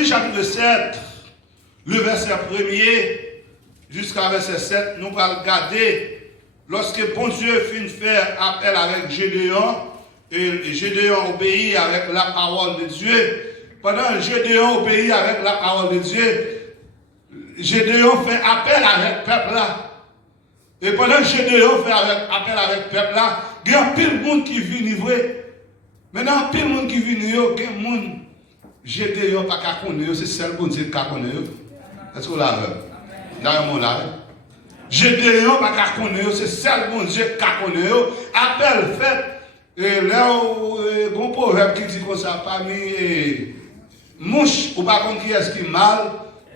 Exode chapitre 7, le verset 1er jusqu'à verset 7, nous allons regarder lorsque bon Dieu finit de faire appel avec Gédéon, et Gédéon obéit avec la parole de Dieu. Pendant que Gédéon obéit avec la parole de Dieu, Gédéon fait appel avec le peuple là. Et pendant que Gédéon fait appel avec le peuple là, il y a pile de monde qui vient livrer. Maintenant, pile de monde qui vient livrer, il y a des gens Gédéon pas qu'à connaître, c'est seul bon Dieu qui connaît. Est-ce que vous l'avez? Dans mon âge. Gédéon pas qu'à connaître, c'est seul bon Dieu qui connaît. Appel fait, et là, bon proverbe qui dit comme ça, parmi mouche, ou pas contre qui est-ce qui mal,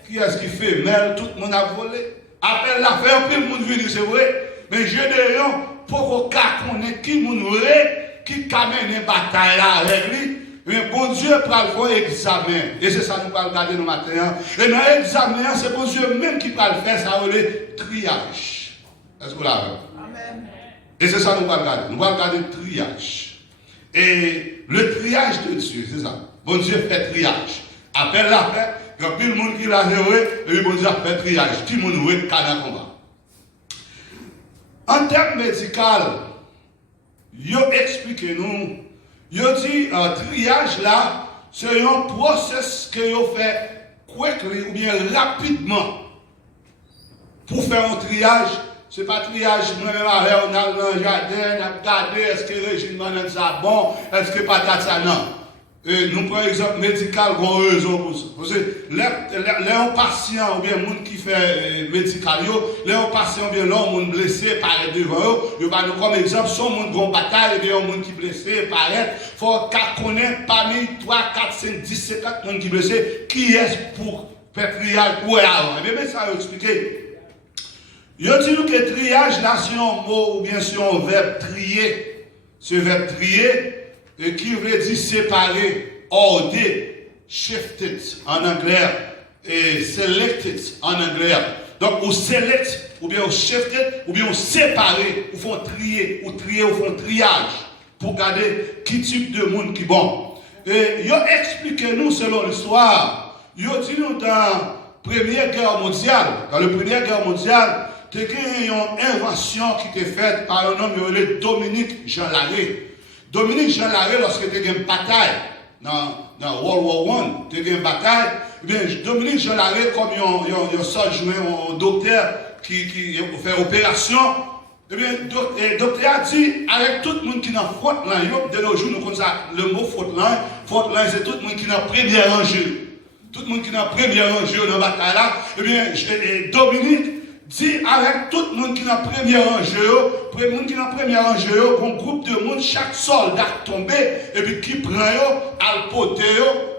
qui est-ce qui fait mal, tout le monde a volé. Appel la faire, puis le monde vient, c'est vrai. Mais Gédéon, pour qu'on connaisse qui monde vrai, qui amène une bataille là avec lui, mais bon Dieu prend le examen. Et c'est ça que nous allons regarder nos matins. Et dans l'examen, c'est bon Dieu même qui va le faire, ça va le triage. Est-ce que vous l'avez? Amen. Et c'est ça que nous allons regarder. Nous allons regarder le triage. Et le triage de Dieu, c'est ça. Bon Dieu fait triage. Appelle la paix. Il y a plus de monde qui l'a joué, et bon Dieu fait triage. Qui monde joué, canard combat. En termes médicaux, il explique nous. Il dit triage là, c'est un processus que vous fait quickly ou bien rapidement. Pour faire un triage, ce n'est pas triage, moi-même, on a dans le jardin, on a regardé, est-ce que le régime est ça bon, est-ce que pas ça non. Et nous prenons exemple médical, on a raison pour ça. Parce que les patients ou bien les gens qui font médical, les patients ou bien les gens blessés paraît devant eux, ils parlent comme exemple, si on a une bataille, et bien les gens qui sont blessés paraît, il faut qu'on connaisse parmi 3, 4, 5, 10, 50 gens qui sont blessés, qui est pour faire triage pour avant. Et bien ça va expliquer. Je dis que triage, là, c'est un mot ou bien c'est un verbe trier. Ce verbe trier, et qui veut dire séparer, order, shifted en anglais et selected en anglais. Donc, on select, ou bien on shifted, ou bien on séparer, ou font trier, ou font triage pour regarder qui type de monde qui est bon. Et ils expliquent nous selon l'histoire. Ils dit nous dans la Première Guerre mondiale, dans la Première Guerre mondiale, il y a une invention qui était faite par un homme appelé Dominique Jean Larrey. Dominique Jean Larrey, lorsque tu as une bataille dans World War I, tu as une bataille, eh bien, Dominique Jean Larrey, comme il y a ça joué un docteur qui fait opération, eh bien, le docteur a dit, avec tout le monde qui est dans front line, de nos jours, nous connaissons le mot front line, c'est tout le monde qui est dans première rangée. Tout le monde qui est dans première rangée dans la bataille là, eh bien, Dominique dit avec tout le monde qui est dans la première rangée, un groupe de monde, chaque soldat tombé, et puis qui prend à poter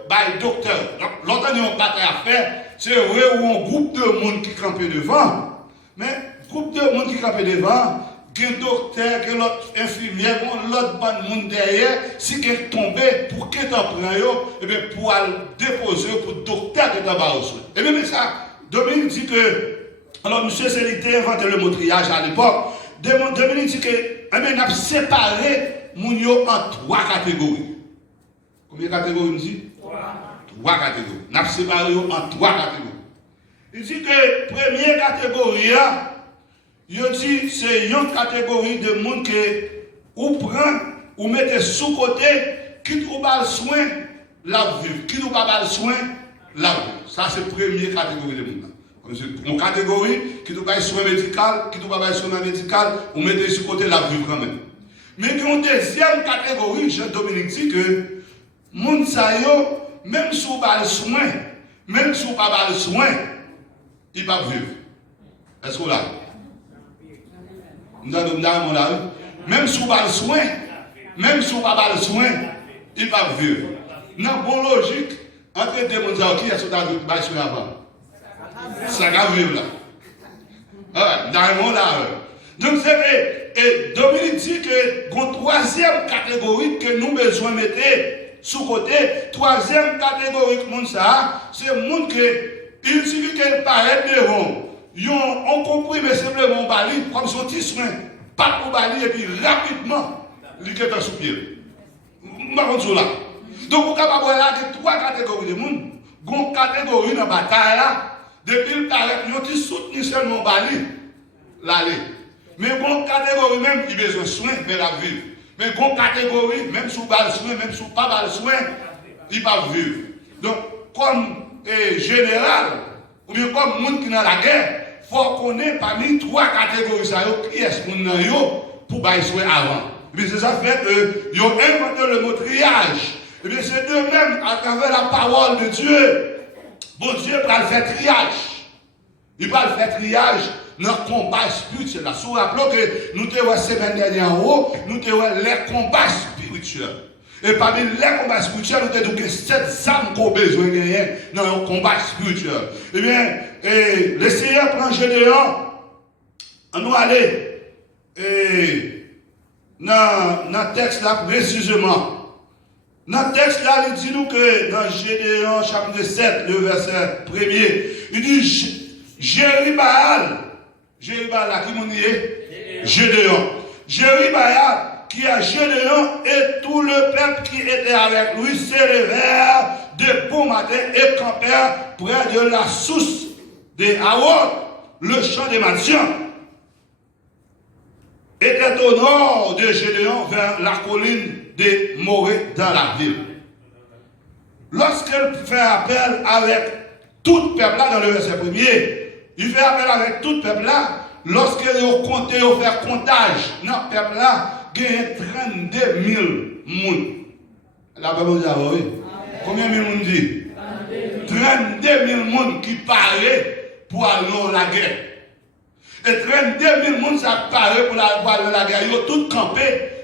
par le docteur. Donc, l'autre année, on bataille à faire, c'est vrai où un groupe de monde qui campait devant, mais groupe de monde qui campait devant, un docteur, l'autre infirmière, l'autre bon monde derrière, si quelqu'un tombé, pour qu'il t'en prenne, et bien pour aller déposer pour le docteur qui est en bas. Et bien, ça, Dominique dit que alors, M. Célité a inventé le mot triage à l'époque. Dominique dit que, on a séparé Mounio en 3 catégories. Combien de catégories il dit? 3 catégories. On a séparé en 3 catégories. Il dit que première catégorie, il dit c'est une catégorie de monde que vous prenez, vous mettez sous côté, qui ne pas le soin, la vivre. Qui ne pas le soin, la vivre. Ça, c'est la première catégorie de monde. Une catégorie qui ne pas soin médical, qui ne pas soin médical, on met sur côté la vie quand même. Mais une deuxième catégorie, Jean-Dominique dit que, moun sa yo, même si on pas le soin, même si on pas le soin, il va vivre. Est-ce qu'on l'a? Même si on pas le soin, même si on pas le soin, il va vivre. Dans la bonne logique, entre deux mondes qui est sur la vie, soin avant. Ça va vivre là. Dans le monde là. Donc c'est vrai. Et Dominique dit que la troisième catégorie que nous besoin de mettre sous côté, troisième catégorie que monde ça, c'est le monde que il suffit qu'elle paraît devant. On comprime simplement un bali comme son petit soin, pas pour bali et puis rapidement, il est sous pied. Là. Donc vous pouvez avoir là 3 catégories de monde. une catégorie dans la bataille là, depuis le carré, ils ont soutenu seulement Bali, l'aller. Mais une catégorie même qui a besoin de soins, mais la vivre. Mais une catégorie, même sous bal soin, même sous pas bal soin, ils ne peuvent pas vivre. Donc, comme général, ou bien comme monde qui est dans la guerre, il faut qu'on ait parmi trois catégories, qui est-ce qu'on a pour bailler soin avant. Et bien, c'est ça fait qu'ils ont inventé le mot triage. Et bien, c'est d'eux-mêmes, à travers la parole de Dieu, bon Dieu va le faire triage. Il va le faire triage dans le combat spirituel. Si vous vous rappelez que nous avons la semaine dernière en haut, nous avons les combats spirituels. Et parmi les combats spirituels, nous avons que 7 âmes qu'on a besoin de gagner dans le combat spirituel. Eh bien, le Seigneur prend Gédéon, on nous aller dans le texte là précisément. Dans le texte là, il dit nous que dans Gédéon chapitre 7, le verset 1er, il dit Jéribaal, là, qui m'ont dit Gédéon. Jéribaal, qui a Gédéon et tout le peuple qui était avec lui s'élevèrent de bon matin et campèrent près de la source de Haor, le champ des Madian. Était au nord de Gédéon vers la colline de Morée dans la ville. Lorsqu'elle fait appel avec tout le peuple là, dans le verset 1er, il fait appel avec tout le peuple là, lorsqu'il a compté, il fait comptage dans le peuple là, il y a 32 000 personnes. La Bible dit, oui. Combien de personnes dit 32 000 personnes qui paraissent pour aller dans la guerre. Et 32 000 personnes qui paraissent pour aller dans la guerre. Ils ont tous campé,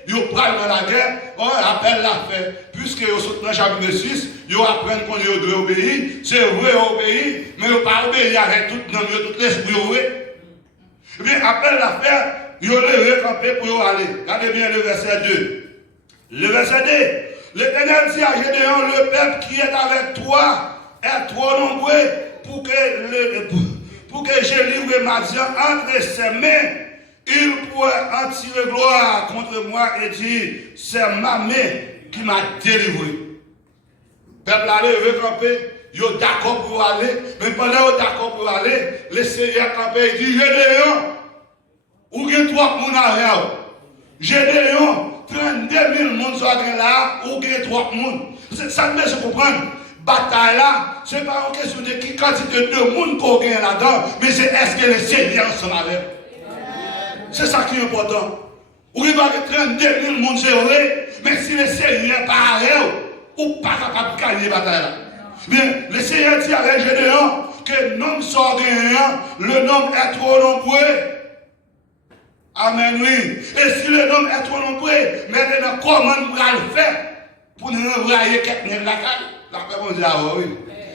ils ont pris dans la guerre. On appelle la fête. Puisque ils sont dans le chapitre 6, ils apprennent qu'on doit obéir. C'est vrai, obéir, mais ils n'ont pas obéi avec tout l'esprit. Eh bien, après la fête, ils ont levé campé pour y aller. Regardez bien le verset 2. Le verset 2. L'Éternel dit à Gédéon, le peuple qui est avec toi est trop nombreux pour que je livre Madian entre ses mains. Il pourrait en tirer gloire contre moi et dire, c'est ma main qui m'a délivré. Le peuple a levé campé, ils sont d'accord pour aller, mais pendant qu'ils sont d'accord pour aller, le Seigneur campé, il dit, Gédéon, où est-ce que trois personnes avec vous? Gédéon, 32 000 personnes sont là, où est-ce que trois personnes? Ça me fait comprendre. Bataille là, ce n'est pas une question de qui quantité de monde qu'on gagne là-dedans, mais c'est est-ce que le Seigneur sont avec vous? C'est ça qui est important. Ou il doit être 32 000 personnes, c'est vrai, mais si le Seigneur n'est pas avec vous, ou pas capable de gagner la bataille là. Mais le Seigneur dit avec Gédéon que l'homme sort gagnant, le nom est trop nombreux. Amen, oui. Et si le nom est trop nombreux, maintenant, comment nous allons le faire pour nous envoyer quelqu'un de la caille? La personne dit, ah oui.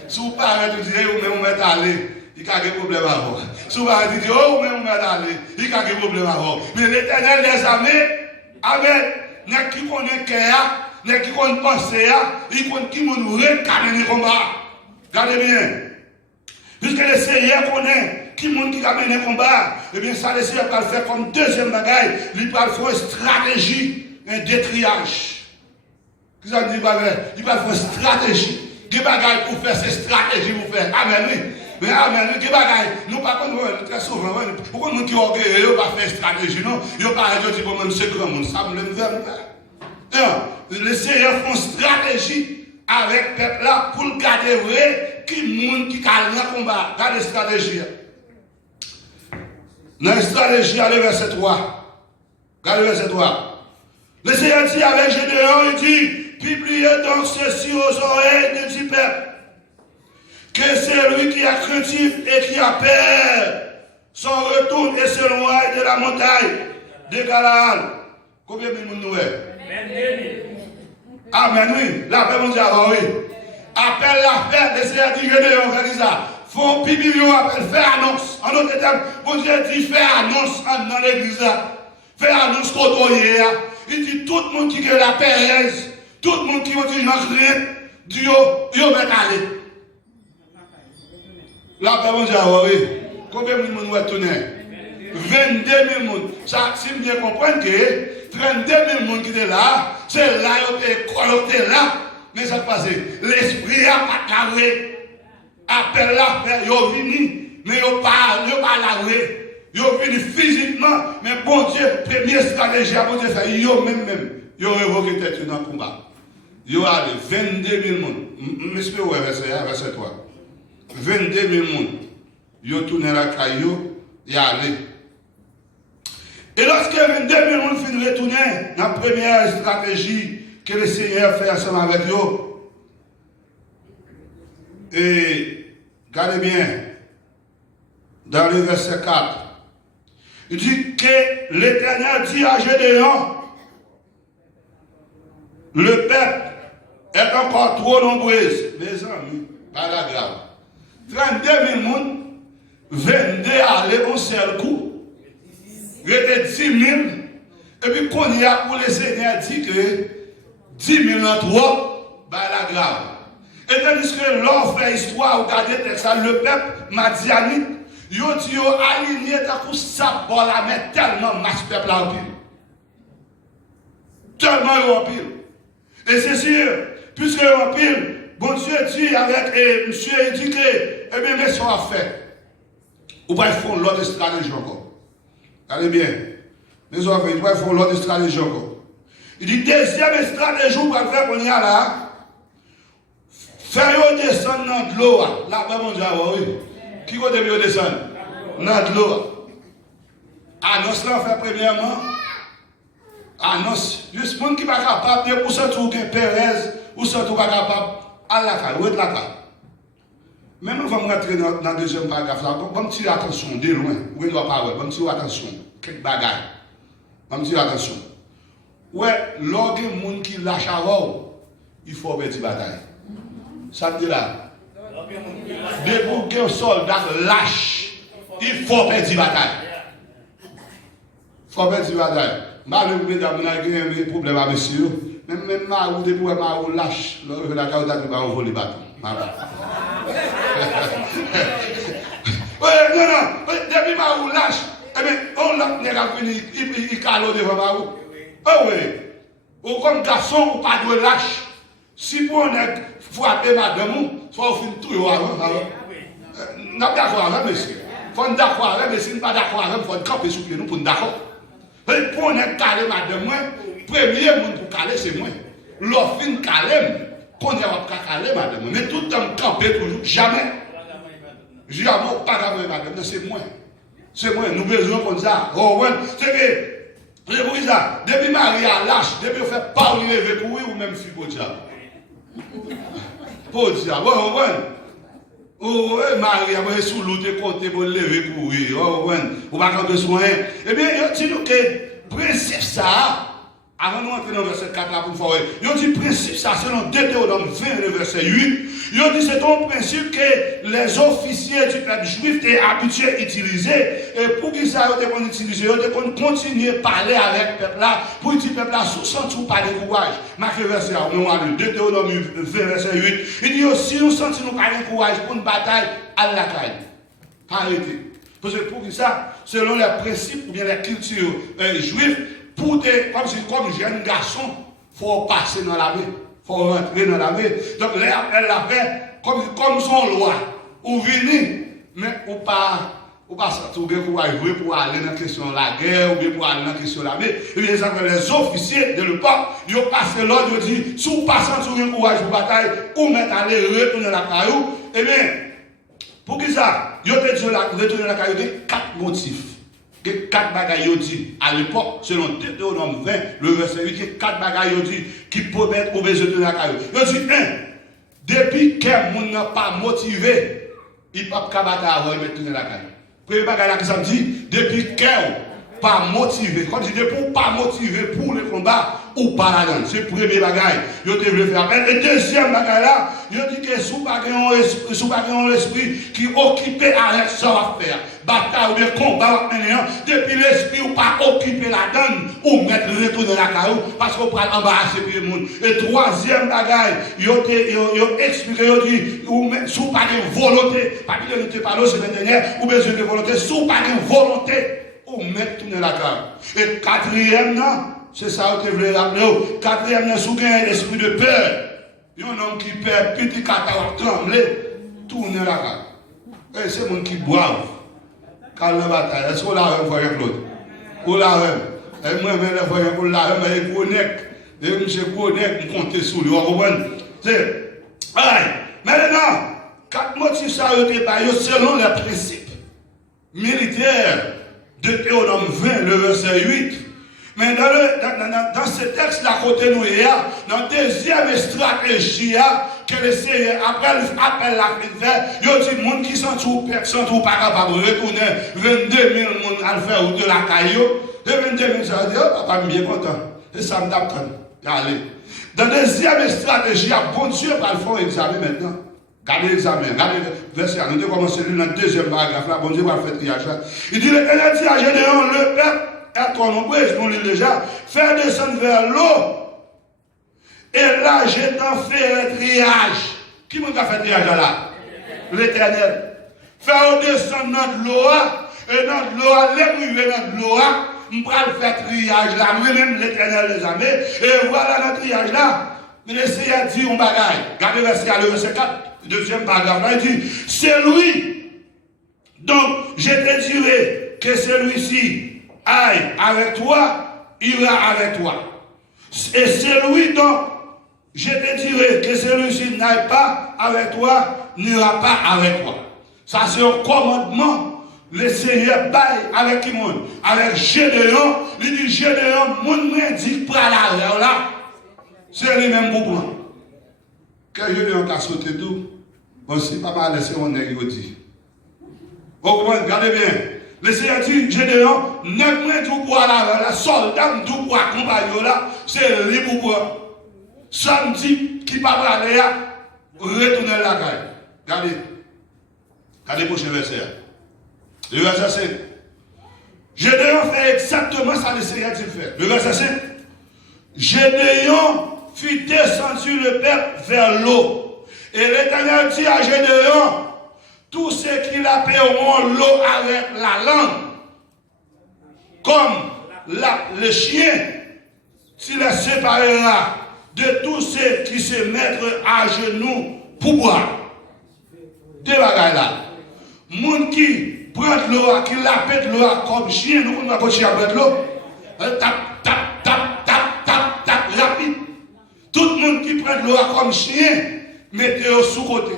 Si vous parlez de dire, vous m'êtes allé, il y a des problèmes à voir. Si vous parlez de dire, oh, vous m'êtes allé, il y a des problèmes à voir. Mais l'Éternel des armées, avec les qui connaissent Kéa, les qui connaissent penser, ils connaissent qui nous réclamer le combat. Regardez bien. Puisque le Seigneur connaît qui monde qui amène le combat, et bien ça, le Seigneur va le faire comme deuxième bagaille, il va faire une stratégie, un détriage. Qu'est-ce que ça dit, il va faire une stratégie. Des bagailles pour faire ces stratégies pour faire. Amen, oui. Mais amen, des bagailles. Nous, par contre, très souvent, pourquoi nous qui orgueilleux, ils ne pas faire stratégie, non? Ils ne pas dire, bon, même c'est grand monde, ça me le faire. Le Seigneur fait une stratégie avec le peuple là pour garder vrai qui monde qui calme le combat. Regardez la stratégie. Dans la stratégie, allez verset 3. Regardez le verset 3. Le Seigneur dit avec Gédéon, il dit, publiez donc ceci aux oreilles du peuple, que c'est lui qui est craintif et qui a peur, s'en retourne et s'éloigne de la montagne de Galaad. Combien de monde nous est? Amen, oui. La paix mondiale, oui. Appelle la fête, le Seigneur dit Gédéon, organise ça. Font biblion, appelle, fait annonce. En d'autres termes, bon Dieu dit, fait annonce dans l'église là. Fait annonce contre hier. Il dit, tout le monde qui est la paix, tout le monde qui va dire, Dieu, il va aller. La paix mondiale, oui. Combien de monde nous est tourné? 22 000 personnes. Ça, si vous bien comprendre que 32 000 personnes qui étaient là, c'est là, ils étaient là. Mais ça passe. L'esprit a pas carré. appel là, yo vini, mais yo pas la yo vini physiquement, mais bon Dieu, première stratégie, bon Dieu, ça, yo même, yo révoqué tête dans le combat. Yo allé 22 000 personnes. J'espère ouais, verset 3. 22 000 personnes. Yo tourné la caillou, y allé. Et lorsque 22 000 personnes finissent de retourner, la première stratégie que le Seigneur fait ensemble avec eux, et regardez bien, dans le verset 4, il dit que l'Éternel dit à Gédéon, le peuple est encore trop nombreux. Mes amis, pas la grave. 32 000 personnes, 22 aller au seul coup. Il était 10 000. Et puis, qu'on y a pour le Seigneur dit que 10 000 en trop, pas la grave. Et tandis que l'on fait histoire, regardez le peuple madianite, il dit yo aligné d'un coup ça pour la mettre tellement masse peuple en pile. Tellement en pile. Et c'est sûr, puisque en pile, bon Dieu dit avec monsieur, il dit que, eh bien, mais ça va faire. Ou pas faire l'autre stratégie encore. Allez bien. Mais ça va faire, il va faire l'autre stratégie encore. Il dit, deuxième stratégie, on va faire qu'on y a là. Faire descendre dans de l'eau. Là-bas, mon Dieu, oui. Qui va descendre? Dans de l'eau. Annonce là, fait premièrement. Annonce. Juste monde qui n'est pas capable de pour ça tout que Pérez ou ça tout pas capable à la caille, ou de la caille. Même avant de rentrer dans le deuxième paragraphe là, bon tirer attention de loin. Ou ne doit pas ouais, bon tirer attention. Quelques bagages. Bon tirer attention. Ouais, lorsque les gens qui lâchent avant, il faut faire des batailles. Ça veut dire là. Depuis qu'un soldat lâche, il faut faire des batailles. Il faut faire des batailles. Malgré mesdames, on a des problèmes avec eux. Même Marou, depuis que Marou lâche, la carotte qui va voler les bâtons. Non, depuis Marou lâche, eh bien, on l'a fini, il calo devant Marou. Oh oui, ou comme garçon, ou pas de lâche. Si pour on est frappé madame, il faut finir tout avant. Nous sommes d'accord avec monsieur. Il faut être d'accord avec monsieur, si nous ne sommes pas d'accord avec, il faut camper sous pied nous pour nous d'accord. Pour on est calé madame, le premier monde pour caler, c'est moi. L'offre fin calé, pour on est calé madame. Mais tout le temps camper toujours, jamais. Je dis, pas camper madame, c'est moi. C'est moi, nous besoin comme ça. Oh, ouais, c'est que. C'est pour ça, depuis Marie a lâche, depuis on fait pas ou lever pour oui ou même si pour dire. Pour dire, ouais, oh, Marie a sous l'eau de côté pour lever pour oui, oh, ouais, ou pas quand besoin. Eh bien, il dit que principe ça, avant de rentrer dans le verset 4 là pour voir, il dit principe ça, selon Deutéronome 20, le verset 8, il dit c'est un principe que les officiers du peuple juif étaient habitués à utiliser, et pour qu'ils ça ils ont utiliser, ils ont continuer à parler avec le peuple là, pour dire peuple là, sous sentons pas de courage. Marquez verset 1, nous allons Deutéronome 20, verset 8, il dit aussi nous sentons pas de courage pour une bataille à la caille. Arrêtez. Parce que pour ça, selon les principes ou bien les cultures juives, pour des, comme jeune garçon, il faut passer dans l'armée, il faut rentrer dans l'armée. Donc, elle l'avait comme son loi, ou venir, mais ou pas s'entourer pour aller pour aller dans la question de la guerre, ou bien pour aller dans la question de l'armée. Et bien, les officiers de l'époque, ils ont passé l'ordre, ils ont dit, si vous passez en dessous courage pour bataille, ou mettre aller retourner la caillou, eh bien, pour qui ça, ils ont dit retourner la caillou, il y a 4 motifs. 4 bagailles dit à l'époque, selon Deutéronome 20, le verset 8, il y a 4 bagailles dit qui peuvent être obligés de la caillou. Il dit 1, depuis qu'un monde n'a pas motivé, il ne peut pas battre avant de mettre la caillou. Premier bagaille qui ça me dit, depuis qu'un pas motivé, quand je dis depuis pas motivé pour le combat, ou pas la donne. C'est le premier bagaille. Il te veut faire appel. Et deuxième bagaille là, il dit que sous bagaille l'esprit qui occupé avec ça à faire. Bataille ou bien combat depuis l'esprit ou pas occupé la donne, ou mettre le retour de la caillou, parce qu'on peut embarrasser tout le monde. Et troisième bagaille, il a expliqué, il dit, sous pas de volonté, pas de volonté par l'eau, c'est maintenant, ou besoin de volonté, sous pas de volonté, ou mettre tout dans la caillou. Et quatrième, non, c'est ça que je voulais rappeler. Quatrième, sous un esprit de peur. Il y a un homme qui perd, petit caca tremblé, tourne la caille. Et c'est les gens qui boivent. Quand la bataille, est-ce qu'on l'a même frère Claude? On l'a même. Et moi, je vais faire pour la même, et gros nec. Et monsieur gros nec, je compte sur lui. Vous comprenez? C'est. Maintenant, 4 motifs ça ont été payés selon les principes militaires de Théodome 20, le verset 8. Mais dans ce texte-là, côté nous, dans la deuxième stratégie, que le Seigneur, après l'appel l'Afrique verte, il y a des gens qui sont tout pas capables de retourner 22 000 personnes à le faire ou de la caillou. Et 22 000, ça veut dire, papa, je suis bien content. Et ça me tape quand. Allez. Dans la deuxième stratégie, bon Dieu va le faire un examen maintenant. Regardez l'examen, regardez le verset. Nous devons commencer dans le deuxième paragraphe là. Bon Dieu va le faire triage là. Il dit, l'Éternel dit à Gédéon, le peuple est trop nombreux, je vous lis déjà, faire descendre vers l'eau. Et là, je t'en fais un triage. Qui m'a fait triage là? L'Éternel. Faire descendre dans l'eau, et dans l'eau, les brûler dans l'eau, on va faire triage là. Moi-même, l'Éternel les amis. Et voilà dans le triage là. Mais le Seigneur dit un bagaille. Regardez le verset 4, deuxième paragraphe là, il dit, c'est lui. Donc, je te dirai que celui-ci aille avec toi, ira avec toi. Et celui dont je te dirai que celui-ci n'aille pas avec toi, n'ira pas avec toi. Ça, c'est un commandement. Le Seigneur baille avec qui monde? Avec Gédéon. Il dit Gédéon, mon dit pour aller là. C'est lui-même pour moi. Quand Gédéon a sauté tout, bon, c'est pas mal laissé mon nègre dit. Vous comprenez? Regardez bien. Le Seigneur dit Gédéon, n'est tout pour aller là. Soldat, tout pour accompagner là. C'est lui pour moi. Samedi, qui pas aller là, retourner la caille. Regardez. Regardez le prochain verset. Le verset 5. Gédéon fait exactement ça que le Seigneur dit faire. Le verset 5. Gédéon fit descendu le peuple vers l'eau. Et l'Éternel dit à Gédéon, tous ceux qui l'appelleront l'eau avec la langue, comme le chien, s'il les séparera de tous ceux qui se mettent à genoux pour boire. Deux bagailles là. Moun qui prend l'eau, qui l'appelle l'eau comme chien, nous ne pouvons pas chien prendre l'eau. Tap, tap, tap, tap, tap, tap, rapide. Tout le monde qui prend l'eau comme chien, mettez-le sous côté.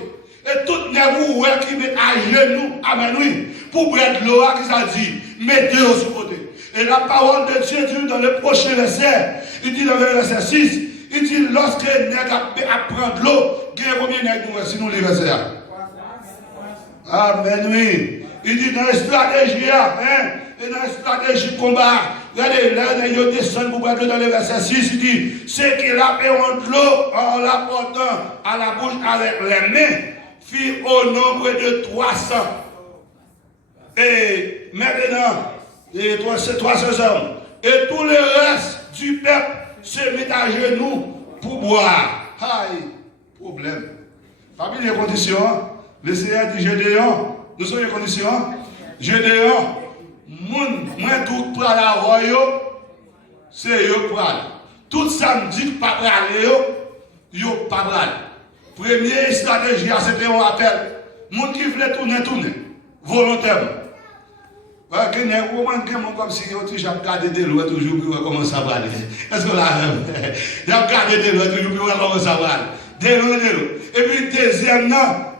Et tout le monde qui met à genoux, amen, oui, pour prendre l'eau, qui ça dit, mettez-le sous côté. Et la parole de Dieu dit dans le prochain verset, il dit dans le verset 6, il dit lorsque les nègres apprennent l'eau, il y a combien de nègres sinon les versets? Amen, oui. Il dit dans la stratégie, et dans la stratégie de combat, regardez, là, il descend pour battre dans le verset 6, il dit, c'est qu'il appelleront de l'eau en l'apportant à la bouche avec les mains, fit au nombre de 300. Et maintenant, c'est 300 hommes. Et tout le reste du peuple se met à genoux pour boire. Aïe, problème. Parmi les conditions, le Seigneur dit Gédéon, nous sommes les conditions. Gédéon, moi tout pour la royaume, c'est eux pour aller. Tout samedi, pas pour aller, yo pas pour aller. Première stratégie, c'était un appel. Moun qui voulait tourner, volontairement. Ouais, que n'est comme si on a gardé de l'eau toujours pour comment ça va aller. Est-ce que là, il a gardé de l'eau toujours pour comment ça va aller. De l'eau. Et puis, deuxième,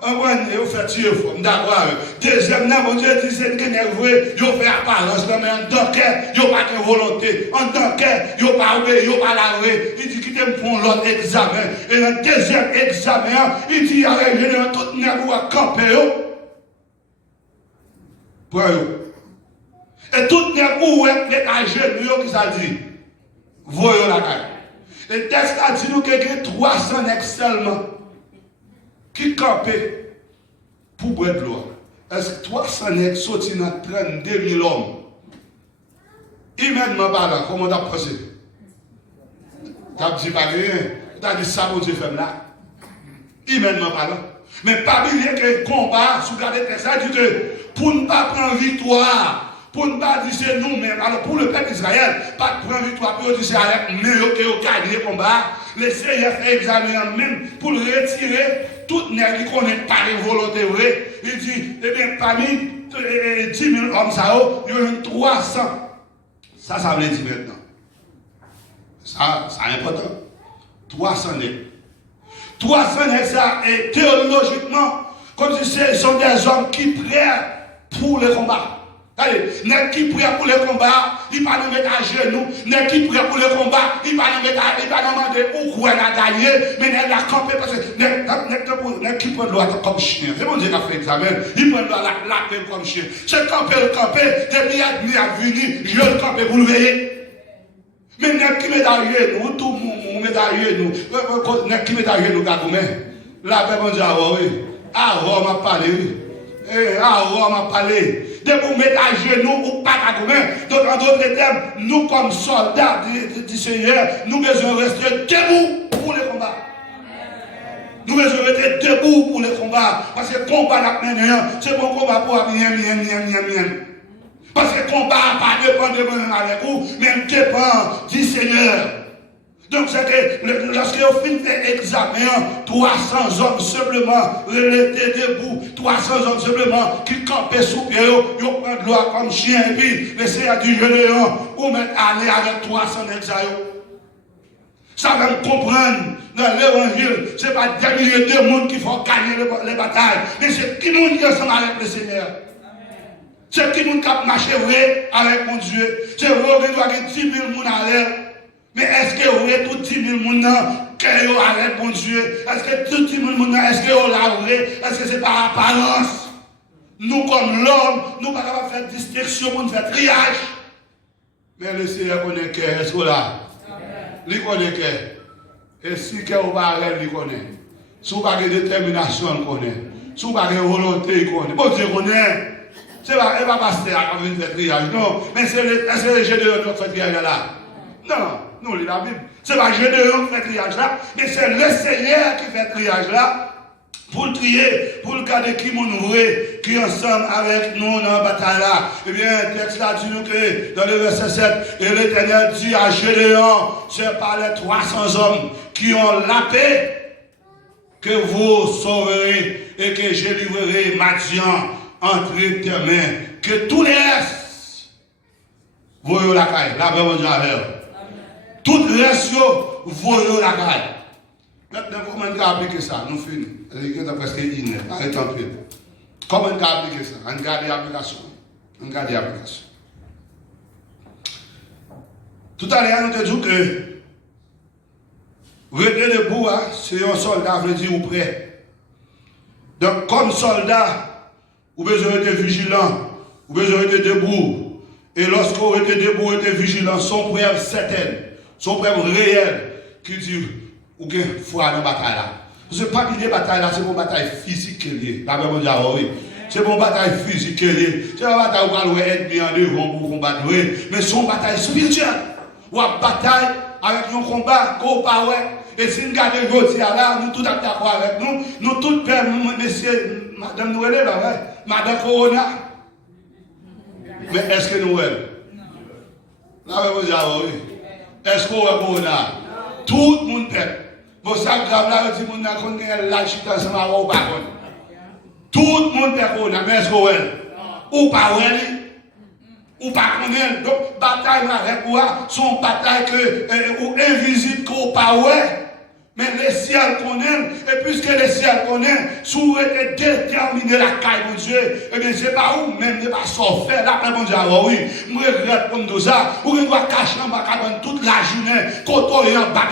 on fait tuer, d'accord. Deuxième, mon Dieu dit, c'est que vous fait apparence, mais en tant que, il n'y a pas de volonté. En tant que, il n'y a pas la rue. Il dit qu'il t'aime pour l'autre examen. Et dans le deuxième examen, il dit, il y a tout le monde à camper. Pour eux. Et tout le monde est à genoux, qui ça dit. Voyons la caille. Le texte a dit nous qu'il y a 300 nègres seulement qui campaient pour boire de l'eau. Est-ce que 300 nègres sortis dans 32 000 hommes? Immédiatement parlant, comment tu as pensé? Tu as dit pas rien. Tu as dit ça, mon Dieu, femme là. Immédiatement parlant. Mais pas oublier que le combat, sous garder le texte, ça dit que pour ne pas prendre victoire, pour ne pas dire c'est nous, mais alors pour le peuple d'Israël, pas de prendre victoire, pour dire c'est avec nous qui ont gagné le combat. Le Seigneur fait examiner même pour le retirer tout le monde qui connaît pas une volonté vraie, il dit, eh bien, parmi 10 000 hommes, il y a 300. Ça veut dire maintenant. Ça c'est important. 300 nègres. 300 nègres, ça, et théologiquement, comme je sais, ce sont des hommes qui prient pour le combat. N'est qui prie pour le combat, il ne va pas nous mettre à genoux. N'est qui prie pour le combat, il ne va pas nous demander pourquoi il a gagné, mais il a campé parce que n'est qui prend l'eau comme chien. C'est bon Dieu qui a fait l'examen, il prend l'eau la peine comme chien. C'est camper, depuis il a venu, je le camper pour le veiller. Mais n'est qui met à genoux, tout le monde met à genoux. N'est qui met à genoux, la paix, bon Dieu, oui. Ah, on m'a parlé. Ah, on m'a parlé. De vous mettre à genoux ou pas à commun. Donc, en d'autres termes, nous, comme soldats du Seigneur, nous devons rester debout pour le combat. Nous devons rester debout pour le combat. Parce que le combat n'a pas c'est bon combat pour mien. Parce que le combat n'a pas dépend de moi avec vous, mais dépend du Seigneur. Donc, c'est que lorsque vous finissez l'examen, 300 hommes simplement étaient debout, 300 hommes simplement qui campaient sous pied, ils prennent l'eau comme chien, et puis le Seigneur dit, je les ou mettre aller avec 300 examen. Ça va me comprendre dans l'évangile, ce n'est pas des milliers de monde qui font gagner les batailles, mais c'est qui nous qui ensemble avec le Seigneur. C'est qui nous qui marche vrai avec mon Dieu. C'est vrai qu'il doit y avoir 10 000 personnes à l'air. Mais est-ce que vous avez tout 10 000 personnes qui ont arrêté mon Dieu? Est-ce que tout 10 000 personnes, est-ce que vous l'avez? Est-ce que c'est par apparence? Nous, comme l'homme, nous ne pouvons pas faire distinction pour nous faire triage. Mais le Seigneur connaît que, est-ce que vous là? Il connaît que. Et si vous pas arrêter, il connaît. Si vous n'avez pas de détermination, il connaît. Si vous n'avez pas de volonté, il connaît. Bon Dieu connaît. Ce n'est pas passer à faire triage, non. Mais c'est le jeu de notre triage là. Non. Nous, lit la Bible. Ce n'est pas Gédéon qui fait triage là, mais c'est le Seigneur qui fait triage là, pour le trier, pour le garder qui nous vrai, qui ensemble avec nous dans la bataille là. Eh bien, le texte là dit nous que dans le verset 7, et l'Éternel dit à Gédéon, c'est par les 300 hommes qui ont la paix que vous sauverez et que je livrerai Madian entre tes mains. Que tous les restes, voyez la caille, la vraie bonne tout le reste, voyons la caille. Maintenant, comment on peut appliquer ça? Nous finissons. Il y a presque une heure. Arrêtez un peu. Comment on peut appliquer ça? On garde l'application. On garde l'application. Tout à l'heure, nous te disons que rester debout, c'est un soldat, veut dire ou prêt. Donc, comme soldat, vous avez besoin d'être vigilant, vous avez besoin d'être debout. Et lorsque vous êtes debout, vous êtes vigilant, son preuve certaine. Son problème réel qui dit ou bien foi dans la bataille là. Ce n'est pas une bataille là, c'est une bataille physique qui est liée. La même chose, oui. C'est une bataille physique qui est liée. C'est une bataille où on va être bien devant pour combattre, mais c'est une bataille spirituelle. Ou une bataille avec un combat qu'on pas ouais. Et si nous regardons le côté là, nous tous d'accord avec nous, nous tous pères, messieurs, madame nous là, ouais. Madame Corona. Mais est-ce que nous elle? La même chose, oui. Est-ce qu'on va pour là? Tout le monde fait. Vous savez, là, tout le monde a connu la chute ensemble avec vous. Tout le monde fait pour là, mais est-ce qu'on va? Ou pas, ou pas connaître. Donc, bataille avec vous, son bataille ou invisible qu'on pas ouais. Mais les ciels connaissent, et puisque les ciels connaissent, si vous êtes déterminé la caille de Dieu, eh bien, c'est pas vous même, n'est pas sortir là, mon Dieu, oui, je regrette comme tout ça, vous devez cacher en bas toute la journée, côtoyer en bas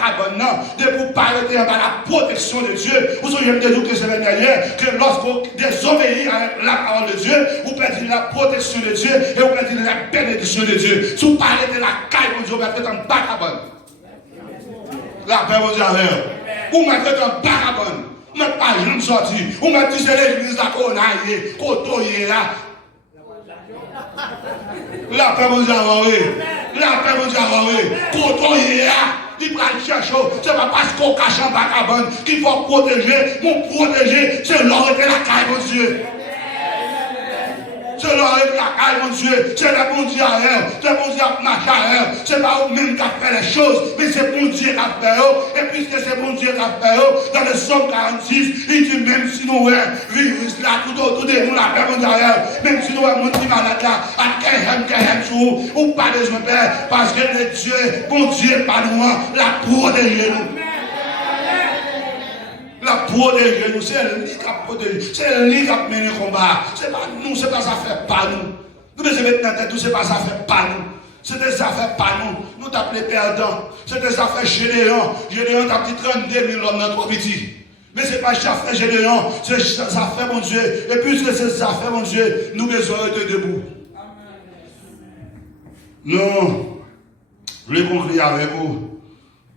de vous parler en bas la protection de Dieu. Vous avez dit que c'est dernière, que lorsque vous désobéissez à la parole de Dieu, vous perdez la protection de Dieu et vous perdez la bénédiction de Dieu. Si vous parlez de la caille de Dieu, vous êtes en bas la paix vous avez. Ou mettez un parabone. Vous mettez pas jamais sorti. Ou mettez c'est l'église là qu'on a yé, qu'on y là. La paix vous avez. La paix vous avez. Qu'on y là. Il va chercher. Ce n'est pas parce qu'on cache un parabone qu'il faut protéger. Mon protéger, c'est l'or de la caille de Dieu. C'est l'or de la caille, mon Dieu, c'est le bon Dieu à elle, c'est le bon Dieu à marcher à elle, c'est pas vous-même qui a fait les choses, mais c'est bon Dieu qui a fait, et puisque c'est bon Dieu qui a fait, dans le Somme 46, il dit même si nous virus là, tout autour de nous, la paix, mon Dieu à elle, même si nous avons mon petit malade là, à qu'un jour, ou pas besoin de père, parce que le Dieu, bon Dieu, pas nous, la protéger nous. La protéger nous, c'est lui qui a protégé, c'est lui qui a mené le combat. C'est pas nous, c'est pas ça fait pas nous. Nous devons mettre dans la tête, c'est pas ça fait pas nous. C'est des affaires pas nous. Nous t'appelons perdants. C'est des affaires Gédéon. Gédéon t'a dit 32 000 hommes dans trois petits. Mais ce n'est pas ça fait Gédéon, c'est ça fait mon Dieu. Et puisque c'est ça fait mon Dieu, nous besoin de debout. Nous voulons conclure avec vous.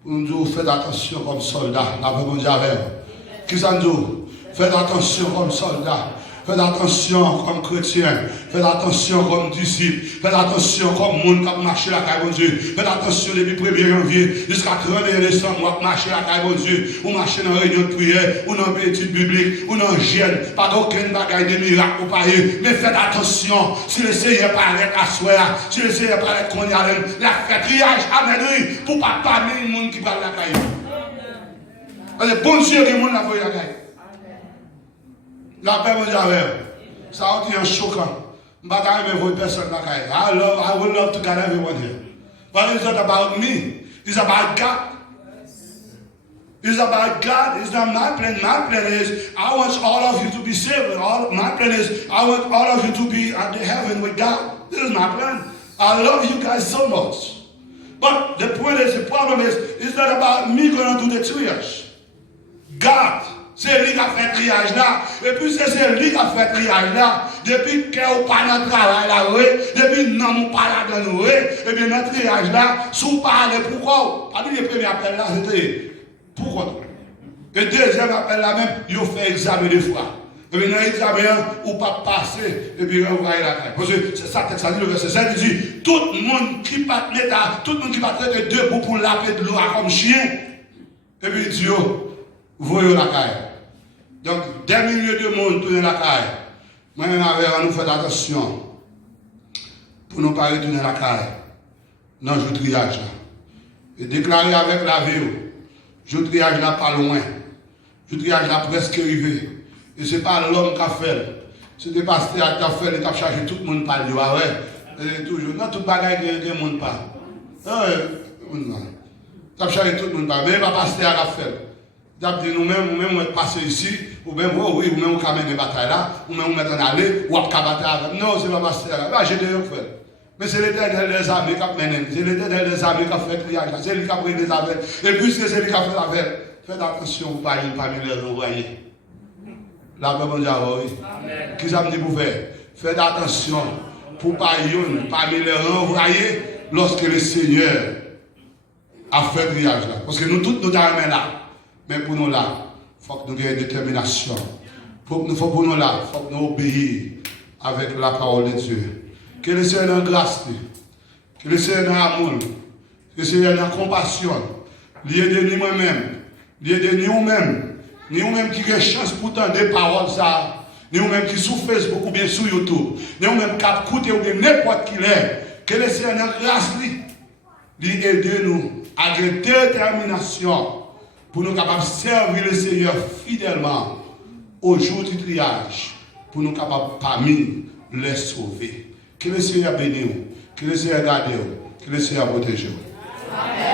Pour nous dire, faites attention comme soldats. La mon Dieu avec vous. Qui ça nous dit? Faites attention comme soldats. Faites attention comme chrétiens. Faites attention comme disciples. Faites attention comme monde qui marche la caille de Dieu. Faites attention depuis 1er janvier jusqu'à 31 décembre. Vous marchez la caille de Dieu. Vous marchez dans une réunion de prière. Ou dans une étude biblique. Ou dans un gêne. Pas d'aucun bagaille de miracle pour payer. Mais faites attention. Si le Seigneur paraît à soi. Si le Seigneur paraît qu'on y a la fait triage à Médouille. Pour ne pas parler le monde qui parle la caille. Le bon Dieu qui est monde la voie la caille. La paix, mon Dieu, ça a été un choquant. Je ne vais pas voir personne dans la caille. I would love to get everyone here. But it's not about me. It's about God. It's about God. It's not my plan. My plan is I want all of you to be saved. My plan is I want all of you to be at the heaven with God. This is my plan. I love you guys so much. But the point is, the problem is, it's not about me going to do the triage. God. C'est lui qui a fait triage là. Et puis c'est lui qui a fait triage là. Depuis qu'on pas dans le travail là, depuis non, on pas là dans nous, et bien notre triage là, sous parler pourquoi? Pas le premier appel là, c'était pourquoi? Le deuxième appel là même, il fait examen de foi. Et bien dans l'examen, on pas passer, et puis on va y la caille. Parce que c'est ça, ça dit le verset 7, il dit, tout le monde qui va mettre, tout le monde qui va traiter debout pour laver de l'eau comme chien, et puis il dit, voyons la caille. Donc, des milliers de monde tourner la caille. Moi-même, avec nous faire attention pour ne pas retourner la caille dans le triage là. Et déclarer avec la vie, le triage là pas loin. Le triage là presque arrivé. Et ce n'est pas l'homme qui a fait. C'est le pasteur qui a fait, il a chargé tout le monde par lui. Ouais. Toujours. Non, tout le bagage que le monde parle. Il a chargé tout le monde par lui. Mais il va pasteur qui a fait. Dit nous-mêmes, on est passé ici, ou même, oui, ou même on a mené des batailles là, ou même on est en aller, ou on a battre avec. Non, c'est pas passé là. J'ai déjà fait. Mais c'est l'Éternel des armées qui a mené. C'est l'Éternel des armées qui a fait le triage. C'est lui qui a pris les affaires. Et puisque c'est lui qui a fait l'affaire, faites attention, vous ne pas parmi les envoyés. La paix mondiale, oui. Qui ça me dit pour faire? Faites attention pour ne pas parmi les envoyés lorsque le Seigneur a fait le triage là. Parce que nous tous nous sommes là. Mais pour nous là, il faut que nous ayons une détermination. Pour nous là, il faut que nous obéissions avec la parole de Dieu. Que le Seigneur ait grâce, que le Seigneur ait amour, que le Seigneur ait compassion. Lié de nous-mêmes, lié de nous-mêmes, nous-mêmes qui avons chance pourtant des paroles ça, nous-mêmes qui sur Facebook ou bien sur YouTube, nous-mêmes qui écoutent ou bien n'importe qui l'est. Que le Seigneur ait grâce, lui aider nous avec détermination. Pour nous capables de servir le Seigneur fidèlement au jour du triage, pour nous capables parmi les sauver. Que le Seigneur bénisse, que le Seigneur garde, que le Seigneur protège. Amen.